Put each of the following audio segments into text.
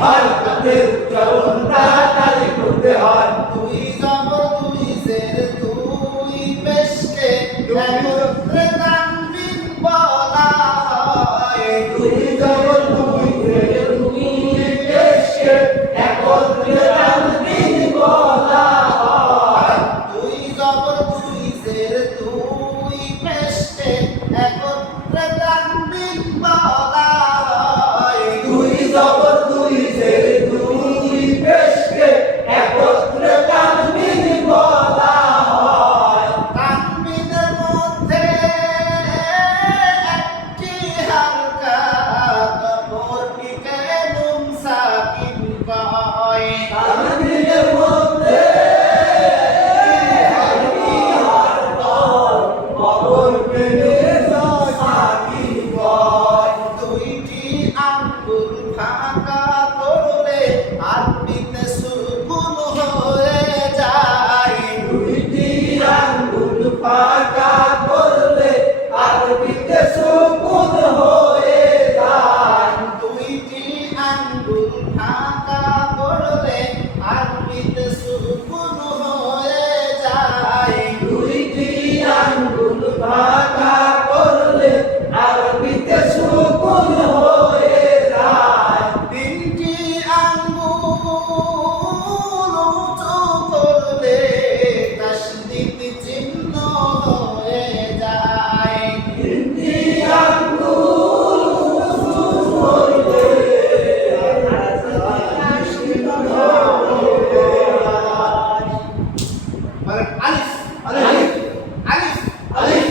হারকাতের উচ্চারণ তাড়াতাড়ি করতে হয়। দুই জবর দুই জের দুই পেশকে একত্রে তানবিন বলা হয়। দুই জবর দুই জের দুই পেশকে একত্রে তানবিন বলা হয়। দুই জবর বলেন আলিফ আলিফ আলিফ আলিফ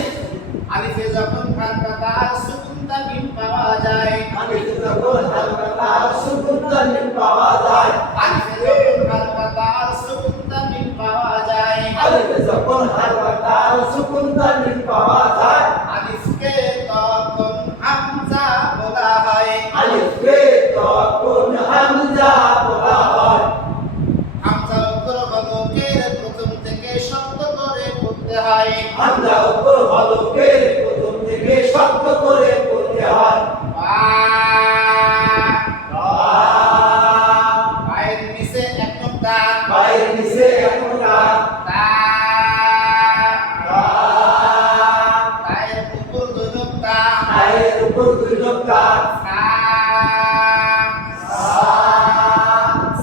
আলিফে যখন হালকা তার সুকুন তানবিন পাওয়া যায় আলিফে যখন হালকা তার সুকুন তানবিন পাওয়া যায় আলিফে যখন হালকা তার সুকুন তানবিন পাওয়া যায় আলিফে যখন হালকা তার সুকুন তানবিন পাওয়া যায় আলিফকে তখন হামজা বলা হয় আলিফকে তখন হামজা বলা হয় হামজা অক্ষর হলকের প্রথম থেকে শব্দ করে পড়তে হয় হামজা অক্ষর হলকের প্রথম থেকে শব্দ করে পড়তে হয় বা বা পায়ের নিচে এক নোক্তা পায়ের নিচে একটা তা তা পায়ের উপর দুই নোক্তা পায়ের উপর দুই নোক্তা সা সা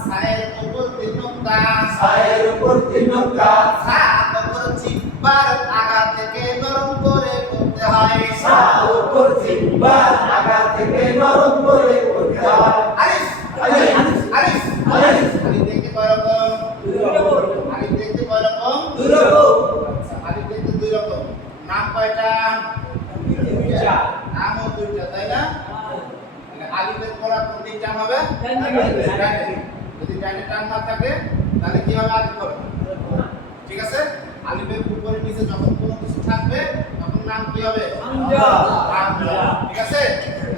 সায়ের উপর তিন নোক্তা পায়ের উপর তিন নোক্তা সা অক্ষর জিহ্বার আগা থেকে নরম করে পড়তে হয় সা উপর জিহ্বার আগা থেকে নরম করে পড়তে হয় আলিফ আলিফ আলিফ আলিফ আলিফ দেখতে কয় রকম আলিফ দেখতে কয় রকম দুই রকম আচ্ছা আলিফ দেখতে দুই রকম নাম কয়টা নামও দুইটা তাই না তাহলে আলিফের পড়া কোন দিক টান হবে ডানে। যদি ডানে টান না থাকে তাহলে কি হবে আলিফ হবে ঠিক আছে আলিফের উপরে নিচে যখন কোনো কিছু থাকবে তখন নাম কি হবে হামজা হামজা ঠিক আছে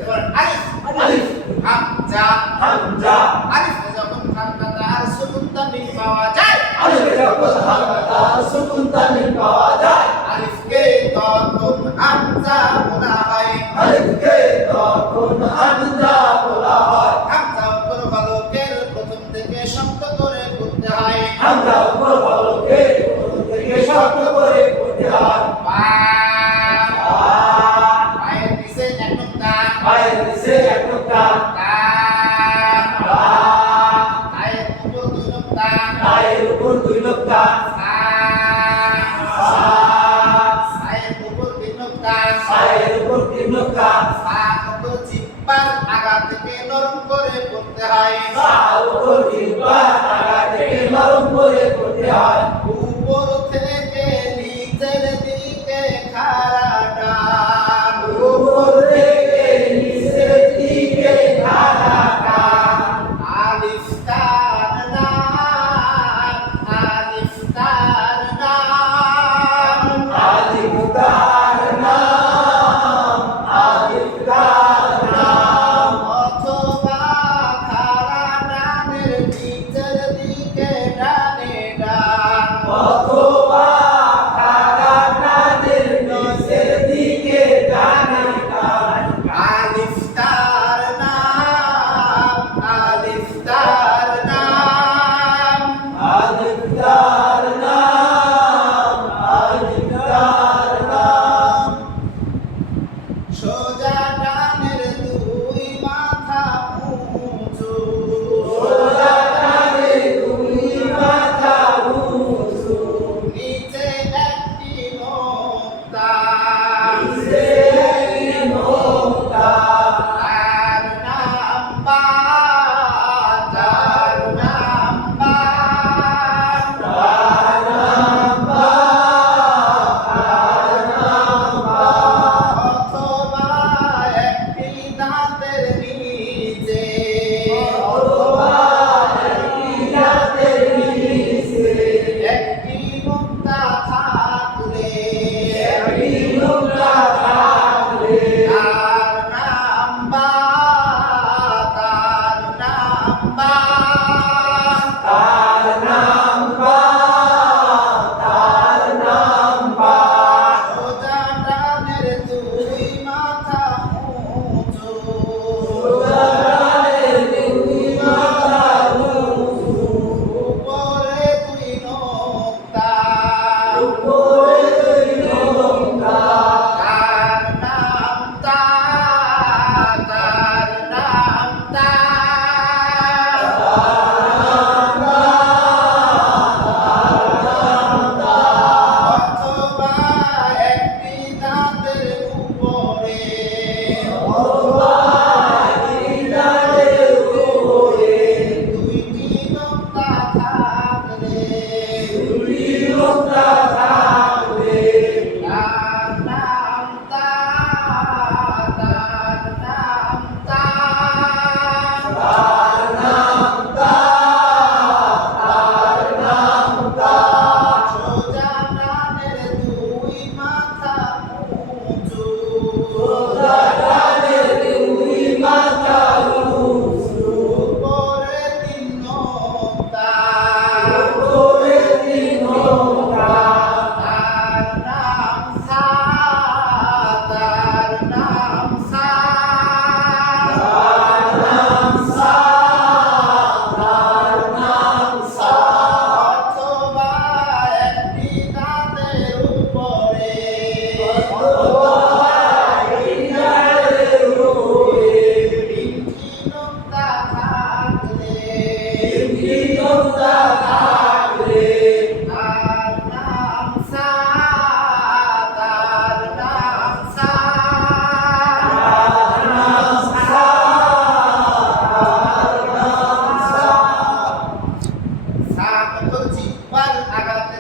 এবার আলিফ আলিফ হামজা হামজা আলিফে যখন হামজা তার সুকুন তানবিন পাওয়া যায় আলিফে যখন হালকা তার সুকুন তানবিন পাওয়া যায় আলিফকে তখন হামজা বলা হয় আলিফকে তখন হামজা বলা হয় হামজা অক্ষর হলকের প্রথম থেকে শব্দ করে পড়তে হয় হামজা অক্ষর হলকের প্রথম থেকে শব্দ করে পড়তে হয় বা আ পায়ের নিচে এক নোক্তা পায়ের নিচে এক নোক্তা তা তা পায়ের উপর দুই নোক্তা পায়ের উপর দুই নোক্তা সা সা সায়ের উপর তিন নোক্তা পায়ের উপর তিন নোক্তা সা অক্ষর জিহ্বার আগা থেকে নরম করে পড়তে হয় সা উপর জিহ্বার আগা থেকে নরম করে পড়তে হয় উপর থেকে নিচের দিকে খাড়া টান উপর থেকে নিচের দিকে খাড়া টান আলিফ টান না আলিফ টান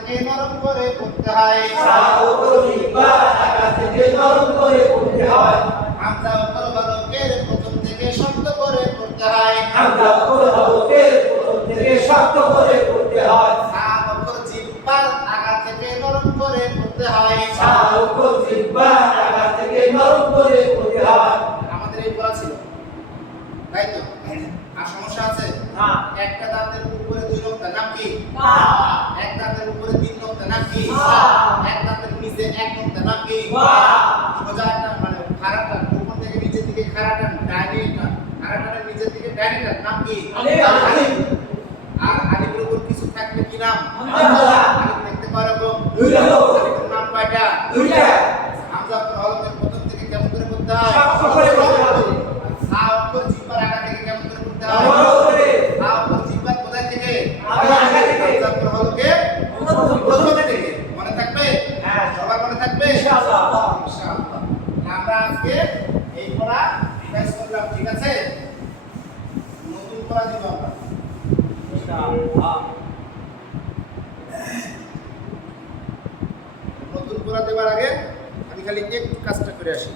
থেকে নরম করে পড়তে হয় সা অক্ষর জিহ্বা আগা থেকে নরম করে পড়তে হয় হামজা অক্ষর হলকের প্রথম থেকে শক্ত করে পড়তে হয় হামজা অক্ষর হলকের প্রথম থেকে শক্ত করে পড়তে হয় সা অক্ষর জিহ্বার আগা থেকে নরম করে পড়তে হয় সা অক্ষর জিহ্বা আগা থেকে নরম করে পড়তে হয় আমাদের এই পড়া ছিল তাই তো আর সমস্যা আছে না একটা দাঁতের উপরে দুই নোক্তা নাম কি না এক দাঁতের উপরে তিন নোক্তা নাম কি না। এক দাঁতের নিচে এক নোক্তা নাম কি না। সোজাটা মানে খাড়াটা উপর থেকে নিচের দিকে খাড়াটা ডাইনে টান খাড়াটার নিচের দিকে ডাইনে টান নাম কি আলিফ। আলিফ। আর আলিফের উপর কিছু থাকলে কি নাম হামজা। আলিফ দেখতে পাওয়া রকম দুইটা লোক। আলিফের নাম কয়টা দুইটা হামজা অক্ষর হলকের প্রথম থেকে কেমন করে পড়তে হয় শক্ত করে পড়তে হয়। সা অক্ষর জিহ্বার আগা থেকে কেমন করে পড়তে হয় নরম করে সা অক্ষর জিহ্বার কোথায় থেকে আগা থেকে। হামজা অক্ষর হলকের প্রথম থেকে মনে থাকবে হ্যাঁ। সবার মনে থাকবে ইনশাআল্লাহ। ইনশাআল্লাহ আমরা আজকে এই পড়া রিভাইজ করলাম ঠিক আছে নতুন পড়া দিব আমরা ইনশাআল্লাহ নতুন পড়া দেওয়ার আগে আমি খালি একটু কাজটা করে আসি